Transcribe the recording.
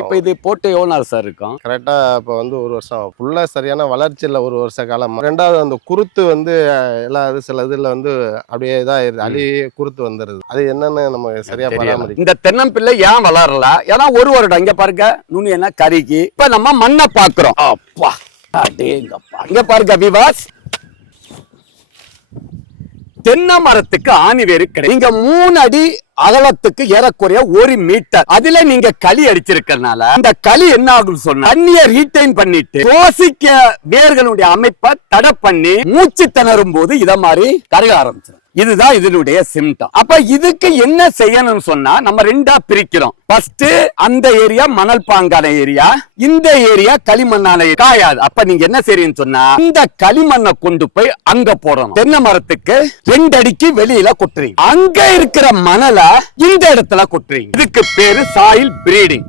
இப்போ இது போட்டு எவ்வளோ நாள் சார் இருக்கும்? கரெக்டா இப்போ வந்து ஒரு வருஷம் ஃபுல்லா சரியான வளர்ச்சி இல்லை ஒரு வருஷ காலம். ரெண்டாவது அந்த குருத்து வந்து எல்லா இது சில இதுல வந்து அப்படியே இதாயிருது அழி குருத்து வந்துருது. அது என்னன்னு நம்ம சரியா தெரியல. பராமரிக்க இந்த தென்னம்பிள்ளை ஏன் வளரல? ஏன்னா ஒரு வருடம் இங்க பாருங்க நுனி என்ன கருகி. இப்ப நம்ம மண்ணை பாக்குறோம் அப்பா அடேங்கப்பா. இங்க பாருங்க விவாஸ் தென்னை மரத்துக்கு ஆணி வேறு கிடையாது நீங்க மூணு அடி அகலத்துக்கு ஏறக்குறைய ஒரு மீட்டர். அதுல நீங்க களி அடிச்சிருக்கனால இந்த களி என்ன ஆகும் சொன்னா தண்ணிய ரீட்டைன் பண்ணிட்டு சுவாசிக்க வேர்களுடைய அமைப்பை தடை பண்ணி மூச்சு திணறும் போது இத மாதிரி கருக ஆரம்பிச்சிடும் இதுதான் இதனுடைய சிம்டம் அப்ப இதுக்கு என்ன செய்யணும்னு சொன்னா நம்ம ரெண்டா பிரிக்கிறோம். ஃபர்ஸ்ட் அந்த ஏரியா மணல் பாங்கான ஏரியா இந்த ஏரியா களிமண்ணான காயாது. அப்ப நீங்க என்ன செய்றீங்கன்னு சொன்னா இந்த களிமண்ணை கொண்டு போய் அங்க போடணும். தென்னை மரத்துக்கு ரெண்டு அடிக்கு வெளியில கொட்டுறீங்க. அங்க இருக்கிற மணலை இந்த இடத்துல கொட்டுறீங்க. இதுக்கு பேரு சாயில் பிரீடிங்